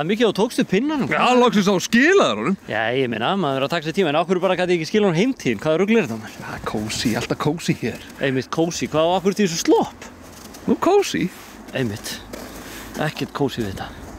Það mikið og tókstu pinnanum? Já, loksins á skilaðar honum. Já, ég meina, maður að taka sér tíma, en okkur bara gæti ekki skila honum heimtíðin. Hvaða rugl er þetta, maður? Já, kósí, alltaf kósí hér. Einmitt kósí, hvað á okkur til þessu slopp? Nú kósí? Einmitt, ekkert kósí við þetta.